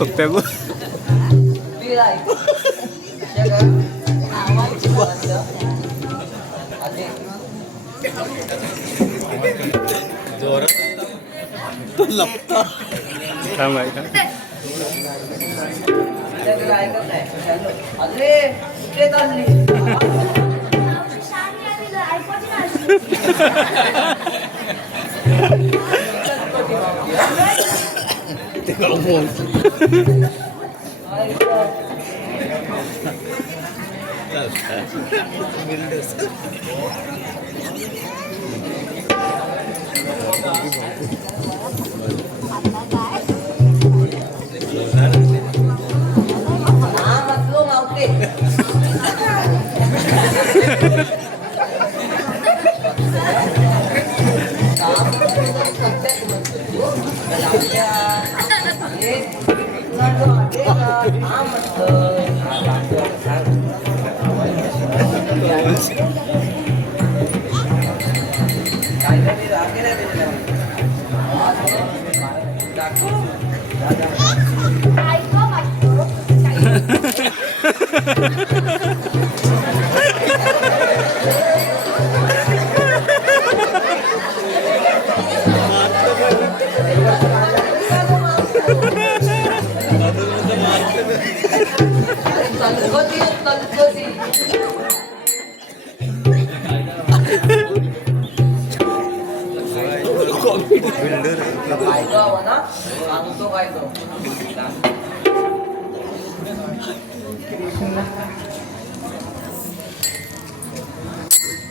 फक्त तो लपता थांब ऐका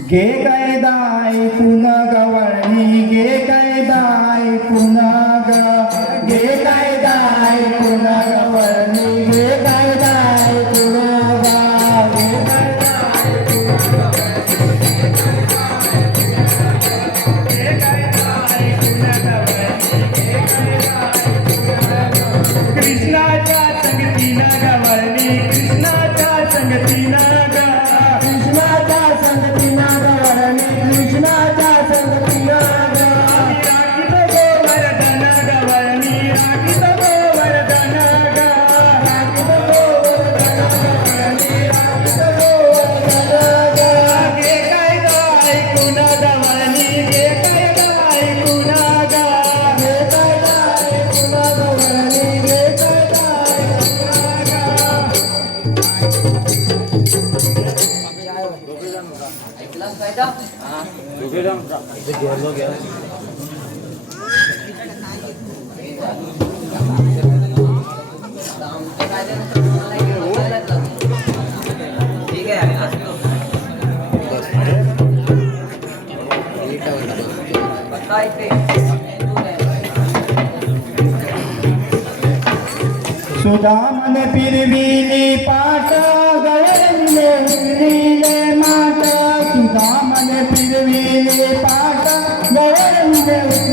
गे कायदाय पुन्हा गवळणी गे कायदाय पुन्हा गे कायदाय पुन्हा गवळणी गे कायदाय पुन्हा गे कृष्णाच्या संगतीनं गवळणी कृष्णाच्या संगतीनं कृष्णाच्या संगतीनं गवळणी कृष्णाच्या संगतीनं राखीत गोवर्धन गवळणी राखीत गोवर्धन राखीत गोवर्धन गवळणी राखीत गोवर्धन गे कायदा ऐकून गवळणी गे कायदा ऐकून गे कायदा ऐकून गवळणी गे कायदा सुदामन फिरविली पाट गवळणीले फिरविले माट सुदामन फिरविले पाट गवळणीले